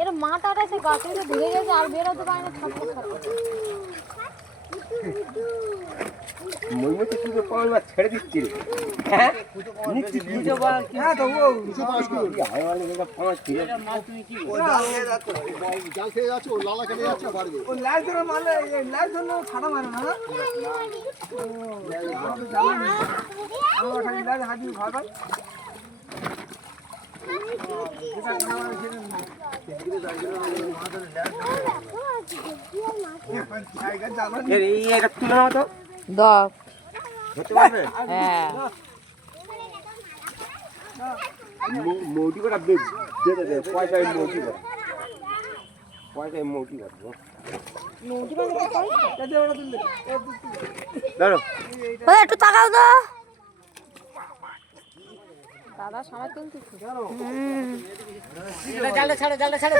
এর মাথাটা সে গাছে ধরে গেছে আর বেরোতে পারে না মইমতে কিছু পাওয়া মাছ ছেড়ে দিচ্ছি রে হ্যাঁ নিচ্ছি কিছু বা হ্যাঁ তো ও কিছু পাস কি হাই वाले का पांच किलो माছ তুমি কি জাল খেয়ে যাচ্ছে ও লালা খেয়ে যাচ্ছে বাড়বে ও লাল ধরে মারলে এই লাল জন্য ছাড়া মারে না আমার খালি লাল হাজি ভয় ভাই এটা তুলে নাও তো দক ধরতে পারবে হ্যাঁ মোটি করে দে দে পয়সা মোটি করে পয়সা মোটি করে মোটি মানে কত দাঁড়ো ওই একটু তাকাও তো দাদা সামনে তুলতেছি জালটা ছাড়ো